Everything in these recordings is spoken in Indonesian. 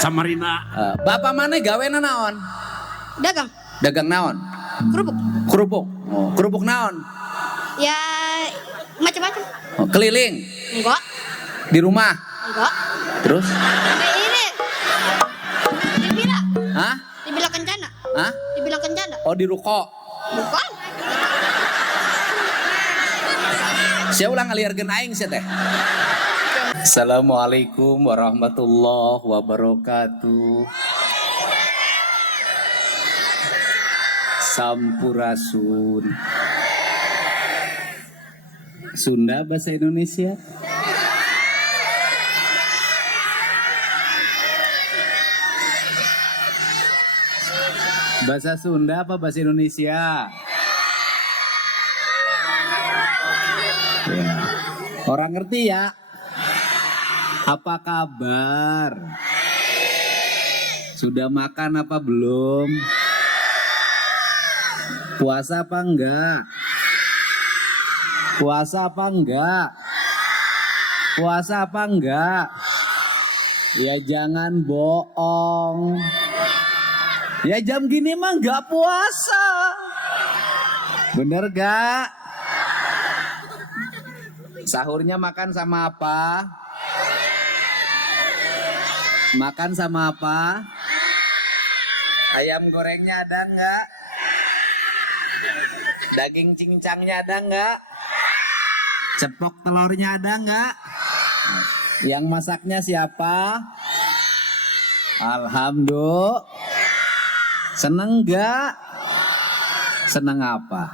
Samarina. Bapak mana gawena naon? Dagang. Dagang naon? Kerupuk. Kerupuk. Oh, kerupuk naon? Ya macam-macam. Oh, keliling. Enggak. Di rumah. Enggak. Terus? Ini. Dibilang. Hah? Dibilang kencana. Hah? Dibilang kencana. Oh, di ruko. Bukan. Saya ulang ngaliarkeun aing sia teh. Assalamualaikum warahmatullahi wabarakatuh. Sampurasun. Sunda bahasa Indonesia. Bahasa Sunda apa bahasa Indonesia? Ya. Orang ngerti ya? Apa kabar? Sudah makan apa belum? Puasa apa enggak? Puasa apa enggak? Puasa apa enggak? Ya jangan bohong. Ya jam gini mah enggak puasa. Bener gak? Sahurnya makan sama apa? Makan sama apa? Ayam gorengnya ada enggak? Daging cincangnya ada enggak? Cepok telurnya ada enggak? Yang masaknya siapa? Alhamdulillah. Seneng enggak? Seneng apa?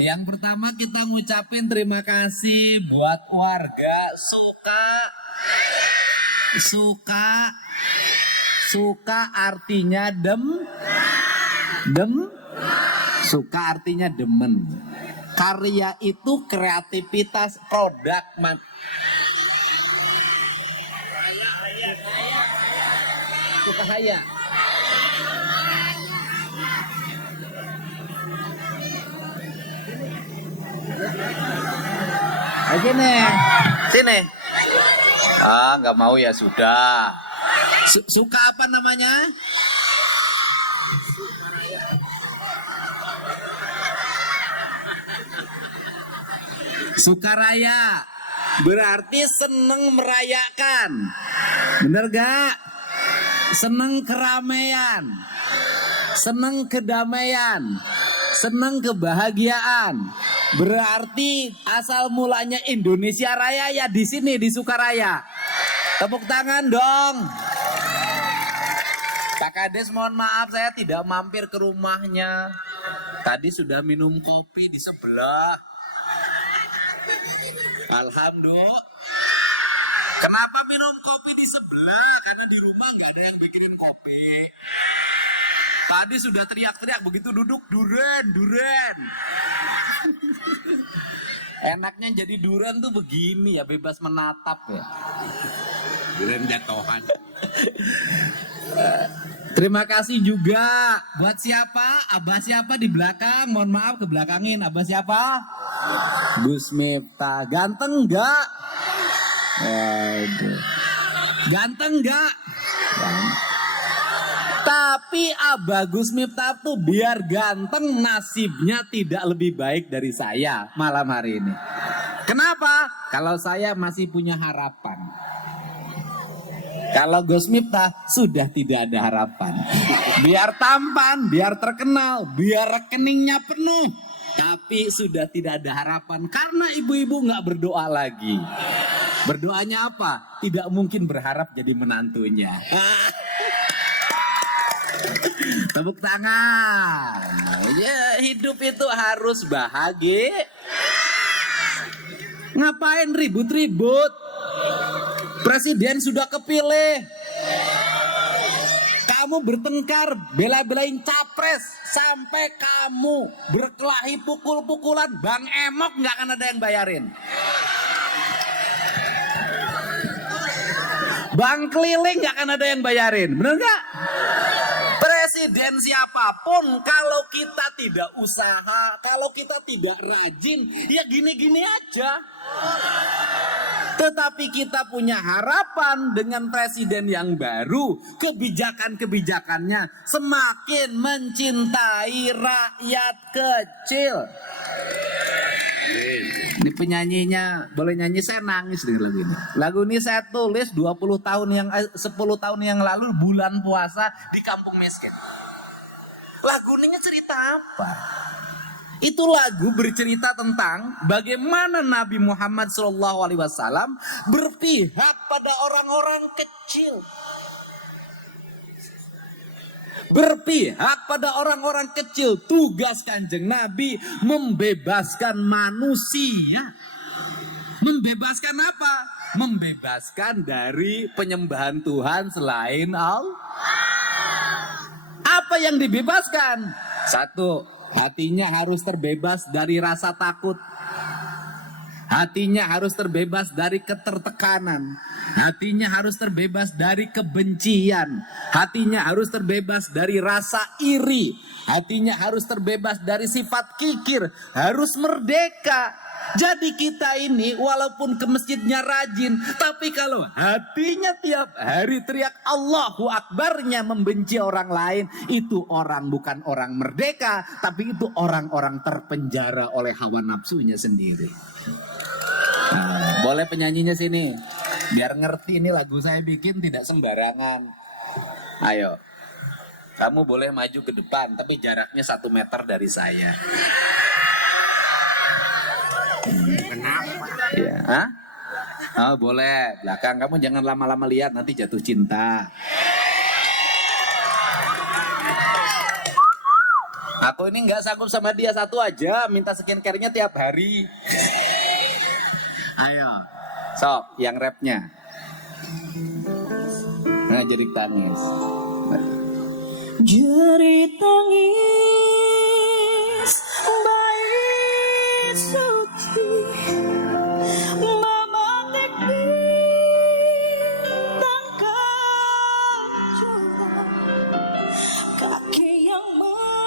Yang pertama kita ngucapin terima kasih buat warga Suka artinya suka artinya demen. Karya itu kreativitas produk suka haya. Sini. Ah, nggak mau ya sudah. Suka apa namanya? Sukaraya. Berarti seneng merayakan. Bener gak? Seneng keramaian. Seneng kedamaian. Seneng kebahagiaan. Berarti asal mulanya Indonesia Raya ya di sini di Sukaraya. Tepuk tangan dong. Pak Kades mohon maaf saya tidak mampir ke rumahnya. Tadi sudah minum kopi di sebelah. Alhamdulillah. Kenapa minum kopi di sebelah? Karena di rumah nggak ada yang bikin kopi. Tadi sudah teriak-teriak begitu duduk duren. Enaknya jadi duren tuh begini ya, bebas menatap ya. Duren jatohan. Terima kasih juga buat siapa? Abah siapa di belakang? Mohon maaf kebelakangin. Abah siapa? Gus Miftah. Ganteng enggak? Aduh. Ganteng enggak? Tapi Abah Gus Miftah tuh biar ganteng nasibnya tidak lebih baik dari saya malam hari ini. Kenapa? Kalau saya masih punya harapan. Kalau Gus Miftah sudah tidak ada harapan. Biar tampan, biar terkenal, biar rekeningnya penuh, tapi sudah tidak ada harapan karena ibu-ibu nggak berdoa lagi. Berdoanya apa? Tidak mungkin berharap jadi menantunya. Tepuk tangan. Ya, hidup itu harus bahagia. Ngapain ribut-ribut? Presiden sudah kepilih. Kamu bertengkar, bela-belain capres, sampai kamu berkelahi pukul-pukulan, Bang Emok nggak akan ada yang bayarin. Bang Keliling nggak akan ada yang bayarin, bener nggak? Presiden siapapun, kalau kita tidak usaha, kalau kita tidak rajin, ya gini-gini aja. Tetapi kita punya harapan dengan presiden yang baru, kebijakan-kebijakannya semakin mencintai rakyat kecil. Ini penyanyinya boleh nyanyi, saya nangis dengan lagu ini. Lagu ini saya tulis 10 tahun yang lalu bulan puasa di kampung miskin. Lagu ini cerita apa? Itu lagu bercerita tentang bagaimana Nabi Muhammad SAW berpihak pada orang-orang kecil. Berpihak pada orang-orang kecil. Tugas Kanjeng Nabi membebaskan manusia. Membebaskan apa? Membebaskan dari penyembahan Tuhan selain Allah. Apa yang dibebaskan? Satu, hatinya harus terbebas dari rasa takut. Hatinya harus terbebas dari ketertekanan. Hatinya harus terbebas dari kebencian. Hatinya harus terbebas dari rasa iri. Hatinya harus terbebas dari sifat kikir. Harus merdeka. Jadi kita ini walaupun ke masjidnya rajin, tapi kalau hatinya tiap hari teriak Allahu Akbarnya membenci orang lain, itu orang bukan orang merdeka, tapi itu orang-orang terpenjara oleh hawa nafsunya sendiri. Nah, boleh penyanyinya sini, biar ngerti ini lagu saya bikin tidak sembarangan. Ayo, kamu boleh maju ke depan, tapi jaraknya 1 meter dari saya. Kenapa? Ya, hah? Oh boleh, belakang kamu jangan lama-lama lihat, nanti jatuh cinta. Aku ini nggak sanggup sama dia, satu aja, minta skincare-nya tiap hari. Ayo, sok yang rapnya. Nah, jadi tangis. Jerit tangis baik suci memetik bintang kejora, kaki yang menghantam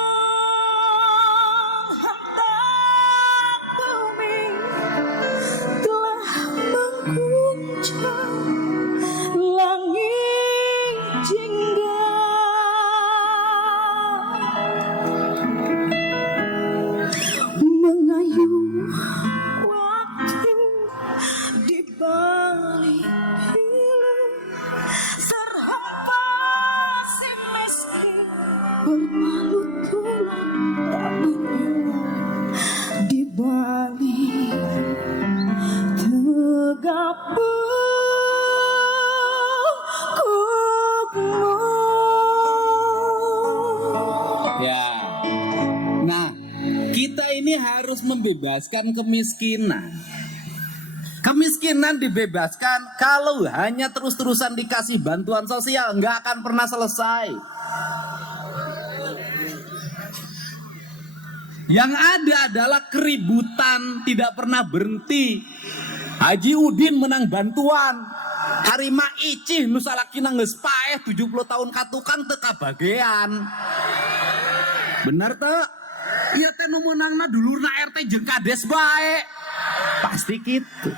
bumi telah mengguncang langit jingga. Mengayuh waktu di balik pilu, serhampa si miskin bermalu tulang tak menyala di balik tegap bungkukmu. Ya. Nah, kita ini harus membebaskan kemiskinan. Kemiskinan dibebaskan kalau hanya terus-terusan dikasih bantuan sosial, nggak akan pernah selesai. Yang ada adalah keributan, tidak pernah berhenti. Haji Udin menang bantuan, Karima Icih nusalakina geus paeh 70 tahun katukan teu kabagean. Bener teu? Iya teh nu meunangna dulurna RT jeung kades bae. Pasti gitu.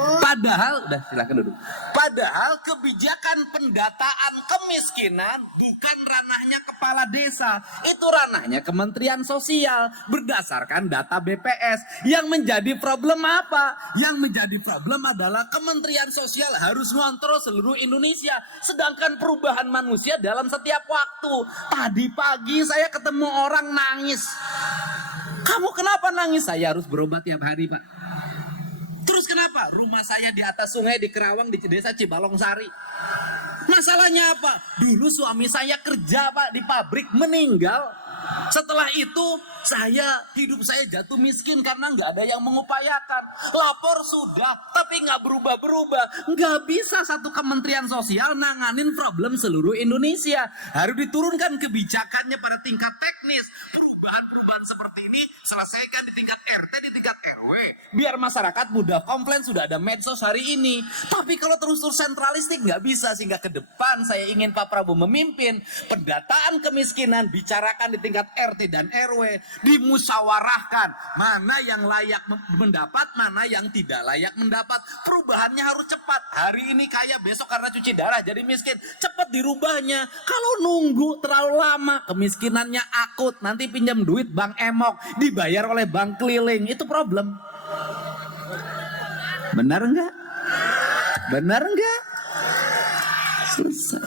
Padahal, udah silakan duduk. Padahal kebijakan pendataan kemiskinan bukan ranahnya kepala desa, itu ranahnya Kementerian Sosial berdasarkan data BPS. Yang menjadi problem apa? Yang menjadi problem adalah Kementerian Sosial harus ngontrol seluruh Indonesia, sedangkan perubahan manusia dalam setiap waktu. Tadi pagi saya ketemu orang nangis. Kamu kenapa nangis? Saya harus berobat tiap hari, Pak. Terus kenapa? Rumah saya di atas sungai di Kerawang di desa Cibalong Sari. Masalahnya apa? Dulu suami saya kerja, Pak, di pabrik, meninggal. Setelah itu hidup saya jatuh miskin karena nggak ada yang mengupayakan. Lapor sudah, tapi nggak berubah-berubah. Nggak bisa satu Kementerian Sosial nanganin problem seluruh Indonesia. Harus diturunkan kebijakannya pada tingkat teknis. Perubahan seperti ini selesaikan di tingkat RT, di tingkat RW. Biar masyarakat mudah komplain, sudah ada medsos hari ini. Tapi kalau terus-terus sentralistik nggak bisa, sehingga ke depan saya ingin Pak Prabowo memimpin pendataan kemiskinan, bicarakan di tingkat RT dan RW, dimusyawarahkan mana yang layak mendapat, mana yang tidak layak mendapat. Perubahannya harus cepat. Hari ini kaya, besok karena cuci darah jadi miskin. Cepat dirubahnya. Kalau nunggu terlalu lama, kemiskinannya akut. Nanti pinjam duit bank emok, dibayar oleh bank keliling. Itu problem. Benar enggak? Benar enggak? Selesai.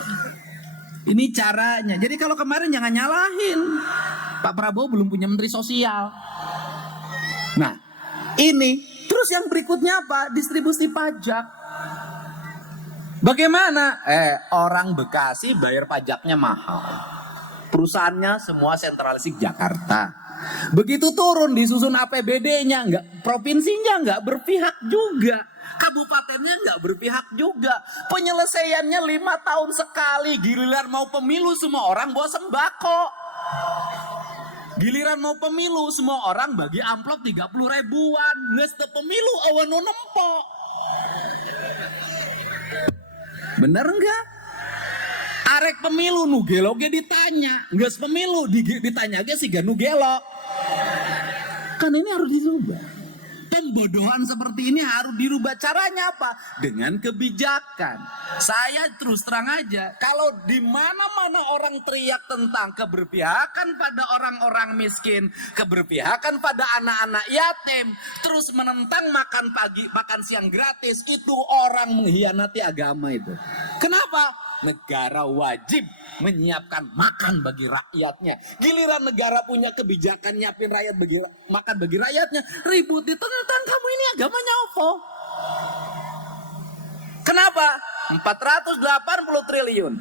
Ini caranya. Jadi kalau kemarin jangan nyalahin. Pak Prabowo belum punya menteri sosial. Nah, ini. Terus yang berikutnya apa? Distribusi pajak. Bagaimana? Orang Bekasi bayar pajaknya mahal. Perusahaannya semua sentralistik Jakarta. Begitu turun disusun APBD-nya, provinsinya nggak berpihak juga. Kabupatennya nggak berpihak juga. Penyelesaiannya 5 tahun sekali. Giliran mau pemilu semua orang bawa sembako. Giliran mau pemilu semua orang bagi amplop 30 ribuan. Nges pemilu awan nempok. Bener enggak? Arek pemilu nu geloge ditanya, nges pemilu ditanya aja sih gak nu gelok. Kan ini harus dirubah. Pembodohan seperti ini harus dirubah. Caranya apa? Dengan kebijakan. Saya terus terang aja, kalau di mana-mana orang teriak tentang keberpihakan pada orang-orang miskin, keberpihakan pada anak-anak yatim, terus menentang makan pagi, makan siang gratis, itu orang mengkhianati agama itu. Kenapa? Negara wajib menyiapkan makan bagi rakyatnya. Giliran negara punya kebijakan nyiapin rakyat makan bagi rakyatnya, ribut tentang kamu ini agamanya apa? Kenapa? 480 triliun.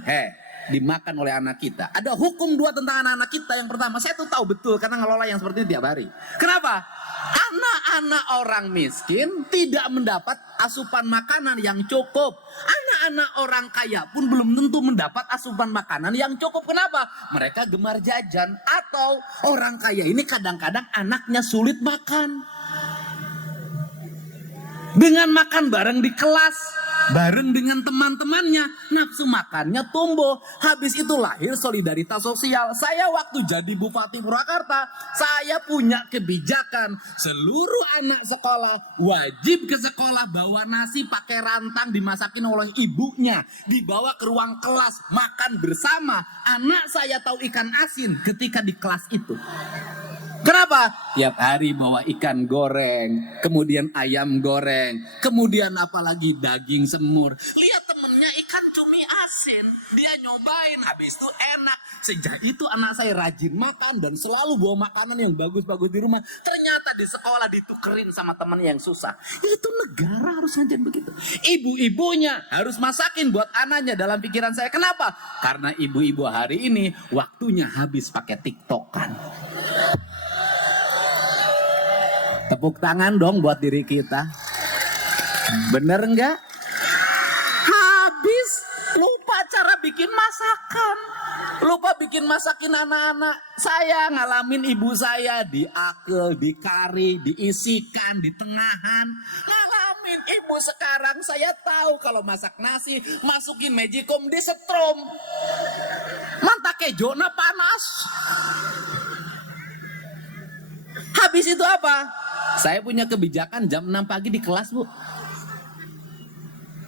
Dimakan oleh anak kita. Ada hukum 2 tentang anak-anak kita. Yang pertama, saya tuh tahu betul karena ngelola yang seperti ini tiap hari. Kenapa? Anak-anak orang miskin tidak mendapat asupan makanan yang cukup. Anak-anak orang kaya pun belum tentu mendapat asupan makanan yang cukup. Kenapa? Mereka gemar jajan. Atau orang kaya ini kadang-kadang anaknya sulit makan. Dengan makan bareng di kelas, bareng dengan teman-temannya, nafsu makannya tumbuh. Habis itu lahir solidaritas sosial. Saya waktu jadi Bupati Purwakarta, saya punya kebijakan seluruh anak sekolah wajib ke sekolah bawa nasi pakai rantang dimasakin oleh ibunya, dibawa ke ruang kelas makan bersama. Anak saya tahu ikan asin ketika di kelas itu. Kenapa? Tiap hari bawa ikan goreng, kemudian ayam goreng, kemudian apalagi daging semur. Lihat temennya ikan cumi asin, dia nyobain, habis itu enak. Sejak itu anak saya rajin makan dan selalu bawa makanan yang bagus-bagus di rumah. Ternyata di sekolah ditukerin sama teman yang susah. Itu negara harus ngajarin begitu. Ibu-ibunya harus masakin buat anaknya dalam pikiran saya. Kenapa? Karena ibu-ibu hari ini waktunya habis pakai TikTokan. Tepuk tangan dong buat diri kita. Bener enggak? Habis lupa cara bikin masakan. Lupa bikin masakin anak-anak. Saya ngalamin ibu saya diakel, dikari, diisikan, di tengahan. Ngalamin ibu sekarang saya tahu kalau masak nasi masukin magicom disetrum. Mantake jona panas. Habis itu apa? Saya punya kebijakan jam 6 pagi di kelas, Bu.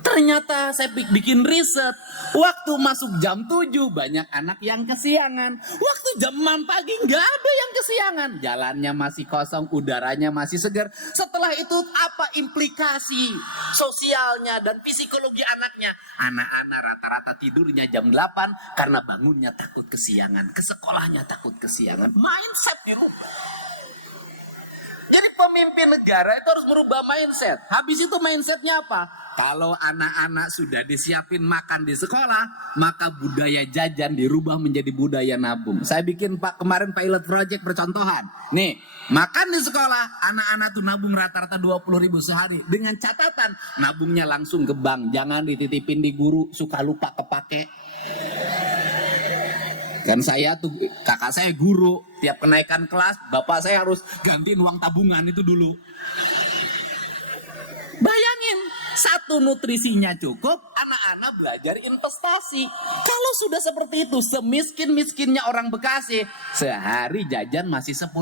Ternyata saya bikin riset. Waktu masuk jam 7 banyak anak yang kesiangan. Waktu jam 6 pagi nggak ada yang kesiangan. Jalannya masih kosong, udaranya masih segar. Setelah itu apa implikasi sosialnya dan psikologi anaknya? Anak-anak rata-rata tidurnya jam 8 karena bangunnya takut kesiangan. Ke sekolahnya takut kesiangan. Mindset itu. Jadi pemimpin negara itu harus merubah mindset. Habis itu mindsetnya apa? Kalau anak-anak sudah disiapin makan di sekolah, maka budaya jajan dirubah menjadi budaya nabung. Saya bikin kemarin pilot project percontohan. Nih, makan di sekolah, anak-anak tuh nabung rata-rata 20.000 sehari. Dengan catatan, nabungnya langsung ke bank. Jangan dititipin di guru, suka lupa kepake. Kan saya tuh, kakak saya guru, tiap kenaikan kelas, bapak saya harus gantiin uang tabungan itu dulu. Bayangin, satu nutrisinya cukup, anak-anak belajar investasi. Kalau sudah seperti itu, semiskin-miskinnya orang Bekasi, sehari jajan masih 10.000.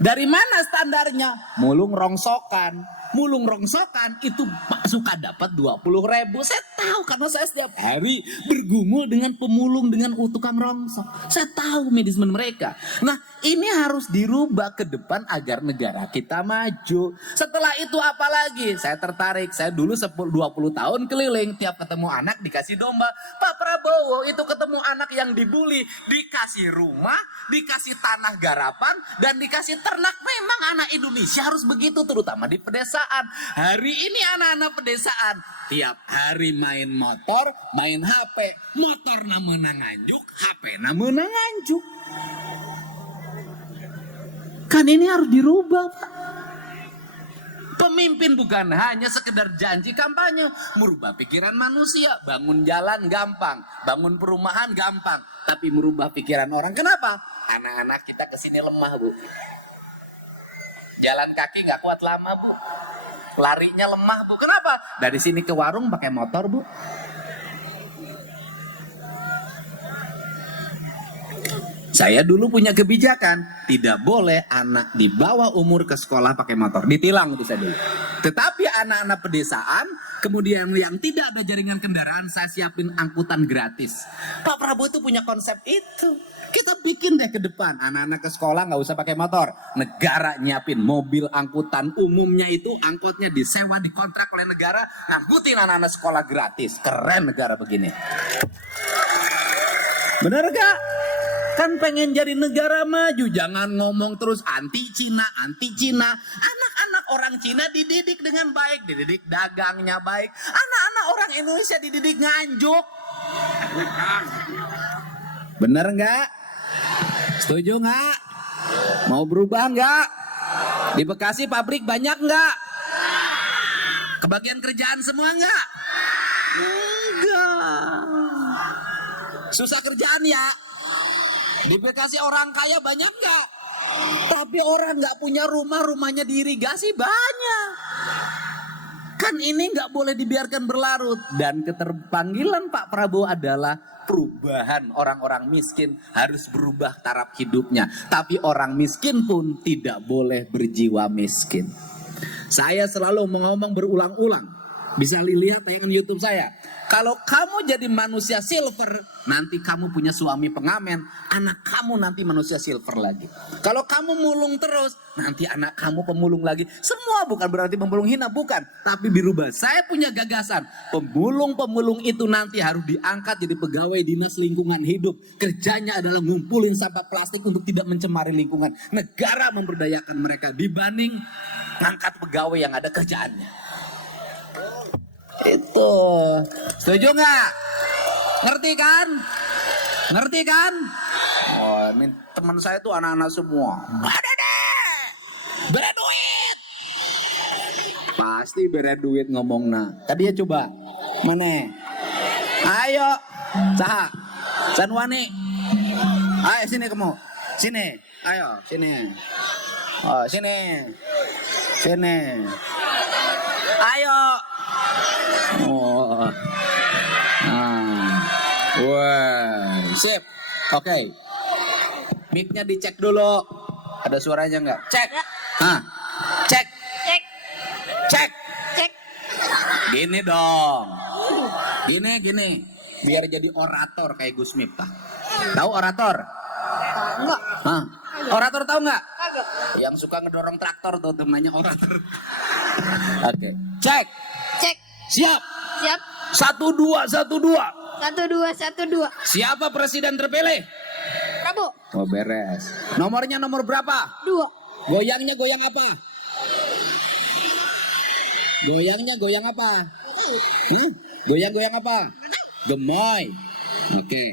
Dari mana standarnya? Mulung rongsokan. Mulung rongsokan itu suka dapat 20.000. Saya tahu karena saya setiap hari bergumul dengan pemulung, dengan tukang rongsok. Saya tahu medismen mereka. Nah, ini harus dirubah ke depan agar negara kita maju. Setelah itu apa lagi? Saya tertarik. Saya dulu 20 tahun keliling, tiap ketemu anak dikasih domba. Pak Prabowo itu ketemu anak yang dibully, dikasih rumah, dikasih tanah garapan, dan dikasih ternak. Memang anak Indonesia harus begitu, terutama di pedesaan. Hari ini anak-anak pedesaan tiap hari main motor, main HP. Motor namun nganjuk, HP namun nganjuk. Kan ini harus dirubah, Pak. Pemimpin bukan hanya sekedar janji kampanye, merubah pikiran manusia. Bangun jalan gampang, bangun perumahan gampang, tapi merubah pikiran orang. Kenapa? Anak-anak kita kesini lemah, Bu. Jalan kaki nggak kuat lama, Bu. Larinya lemah, Bu. Kenapa? Dari sini ke warung pakai motor, Bu. Saya dulu punya kebijakan, tidak boleh anak di bawah umur ke sekolah pakai motor. Ditilang itu saya dulu. Tetapi anak-anak pedesaan, kemudian yang tidak ada jaringan kendaraan, saya siapin angkutan gratis. Pak Prabowo itu punya konsep itu. Kita bikin deh ke depan, anak-anak ke sekolah nggak usah pakai motor. Negara nyiapin mobil angkutan umumnya itu, angkotnya disewa, dikontrak oleh negara, ngangkutin anak-anak sekolah gratis. Keren negara begini. Bener gak? Kan pengen jadi negara maju, jangan ngomong terus anti Cina, anti Cina. Anak-anak orang Cina dididik dengan baik, dididik dagangnya baik. Anak-anak orang Indonesia dididik nganjuk. Bener nggak? Setuju nggak? Mau berubah nggak? Di Bekasi pabrik banyak nggak? Kebagian kerjaan semua nggak? Enggak. Susah kerjaan ya? Di Bekasi orang kaya banyak nggak? Tapi orang nggak punya rumah, rumahnya diirigasi banyak. Kan ini nggak boleh dibiarkan berlarut. Dan keterpanggilan Pak Prabowo adalah perubahan. Orang-orang miskin harus berubah taraf hidupnya. Tapi orang miskin pun tidak boleh berjiwa miskin. Saya selalu ngomong berulang-ulang. Bisa lihat tayangan YouTube saya. Kalau kamu jadi manusia silver, nanti kamu punya suami pengamen, anak kamu nanti manusia silver lagi. Kalau kamu mulung terus, nanti anak kamu pemulung lagi. Semua bukan berarti pemulung hina, bukan. Tapi dirubah. Saya punya gagasan, pemulung-pemulung itu nanti harus diangkat jadi pegawai dinas lingkungan hidup. Kerjanya adalah ngumpulin sampah plastik untuk tidak mencemari lingkungan. Negara memberdayakan mereka dibanding ngangkat pegawai yang ada kerjaannya. Itu setuju nggak? Ngerti kan? Ngerti kan? Oh, ini teman saya tuh anak-anak semua. Ada deh, bere duit. Pasti bere duit ngomong nah. Tadi ya coba mana? Ayo, Saha, Sanwani. Ayo sini kamu, sini. Ayo sini. Oh sini, sini. Ayo. Oh, wah, sip, oke. Mic-nya dicek dulu, ada suaranya nggak? Cek, cek, Cek, cek. cek. Gini dong, gini, biar jadi orator kayak Gus Miftah. Tahu orator? Enggak. Hah? Orator tahu nggak? Kagak. Yang suka ngedorong traktor tuh namanya orator. Oke, cek. Cek. Siap. Siap. 1, 2, 1, 2. 1, 2, 1, 2. Siapa presiden terpilih? Prabowo. Oh beres. Nomornya nomor berapa? 2. Goyangnya goyang apa? Goyangnya goyang apa? Goyang-goyang apa? Gemoy. Oke.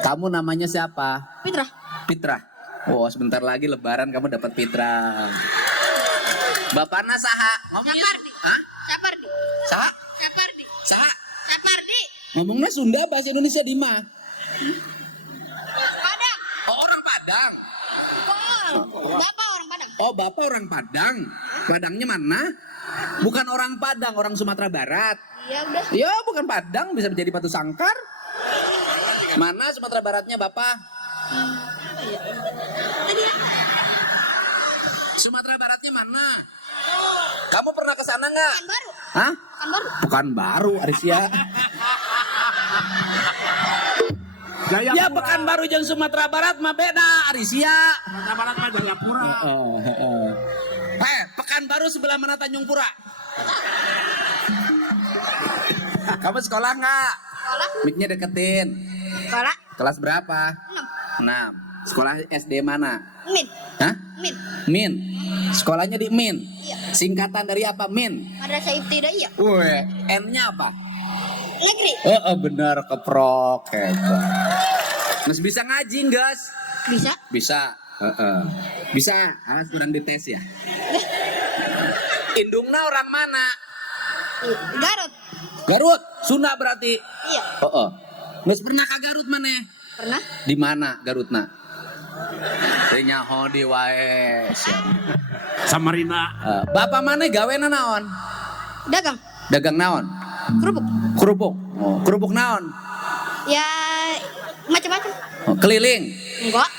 Kamu namanya siapa? Fitra. Fitra. Oh sebentar lagi lebaran kamu dapat Fitra. Bapakna saha? Ngomongnya Sapardi. Hah? Sapardi. Saha? Sapardi. Saha? Sapardi. Ngomongnya Sunda bahasa Indonesia di mah. Padang. Oh, orang Padang. Bapak orang Padang. Oh, bapak orang Padang. Padangnya mana? Bukan orang Padang, orang Sumatera Barat. Iya udah. Ya, bukan Padang, bisa menjadi Batu Sangkar. Mana Sumatera Baratnya bapak? Sumatera Baratnya mana? Kamu pernah ke sana nggak? Kan baru. Hah? Kan baru. Bukan baru, Arisia. Ya, Pekanbaru jeung Sumatera Barat mah beda, Arisia. Sumatera Barat mah Jayapura. Pekanbaru sebelah mana Tanjung Pura? Kamu sekolah nggak? Sekolah. Mic-nya deketin. Sekolah. Kelas berapa? 6. Sekolah SD mana? Min. Hah? Min. Min. Sekolahnya di Min. Iya. Singkatan dari apa? Min. Madrasah Ibtidaiyah. Wih, N-nya apa? Negeri. Bener, keprok, hebat. Mas bisa ngaji, guys? Bisa. Bisa. Bisa. Alas kurang dites ya. Indungna orang mana? Garut. Garut. Sunda berarti. Iya. Mas pernah ke Garut mana? Pernah. Di mana Garutna? Teh nyaho di wae. Samarinda. Bapak mana gawena naon? Dagang. Dagang naon? Kerupuk. Kerupuk. Kerupuk naon? Ya macam-macam. Keliling. Enggak.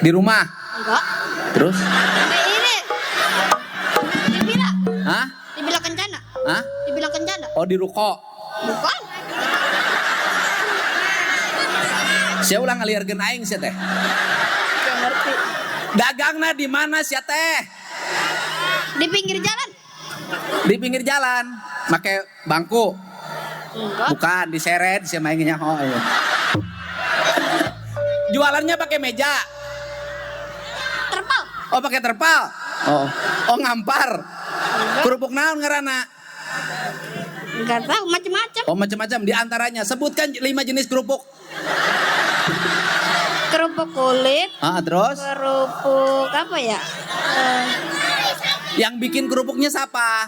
Di rumah. Enggak. Terus? Ini. Dibilang. Hah? Dibilang kencana. Hah? Dibilang kencana. Oh, di ruko. Bukan. Saya ulang ngaliarkeun aing sia teh. Gak ngerti. Dagangna di mana sia teh? Di pinggir jalan. Di pinggir jalan. Make bangku. Enggak. Bukan diseret sia mainnya nyaho. Jualannya pakai meja. Terpal. Oh, pakai terpal. Oh, ngampar. Kerupuk naon ngaranna? Enggak tahu macam-macam. Oh, macam-macam. Di antaranya sebutkan 5 jenis kerupuk. Kerupuk kulit. Terus? Kerupuk apa ya? Yang bikin kerupuknya siapa?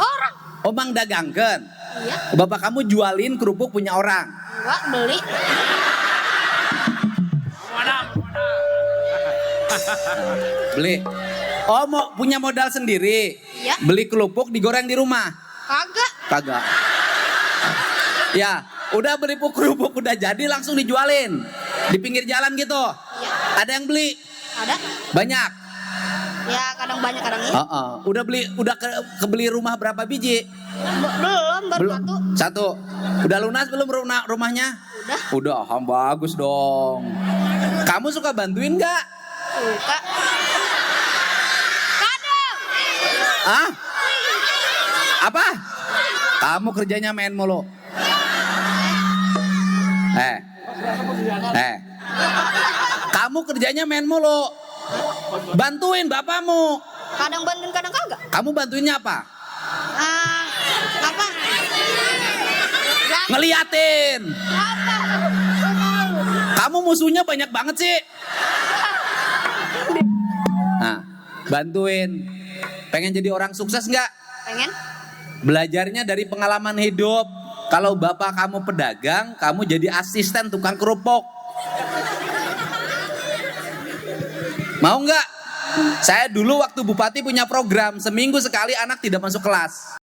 Orang. Oh, Mang dagangkeun. Iya. Bapak kamu jualin kerupuk punya orang. Enggak beli. Beli. Oh, mau punya modal sendiri. Iya. Beli kerupuk digoreng di rumah. Kagak. Kagak. Ya, udah beli kerupuk udah jadi langsung dijualin di pinggir jalan gitu. Iya. Ada yang beli? Ada. Banyak. Ya kadang banyak kadang ini. Udah kebeli rumah berapa biji? Belum baru Belum. satu. Satu. Udah lunas belum rumahnya? Udah. Udah, bagus dong. Kamu suka bantuin nggak? Suka. Kadang. Ah? Apa? Kamu kerjanya main mulu. Kamu kerjanya main mulu. Bantuin bapakmu. Kadang bantuin kadang kagak. Kamu bantuinnya apa? Apa? Ya, Ngeliatin. apa? Kamu musuhnya banyak banget sih. Nah, bantuin. Pengen jadi orang sukses nggak? Pengen? Belajarnya dari pengalaman hidup. Kalau bapak kamu pedagang, kamu jadi asisten tukang kerupuk. Mau nggak? Saya dulu waktu bupati punya program seminggu sekali anak tidak masuk kelas.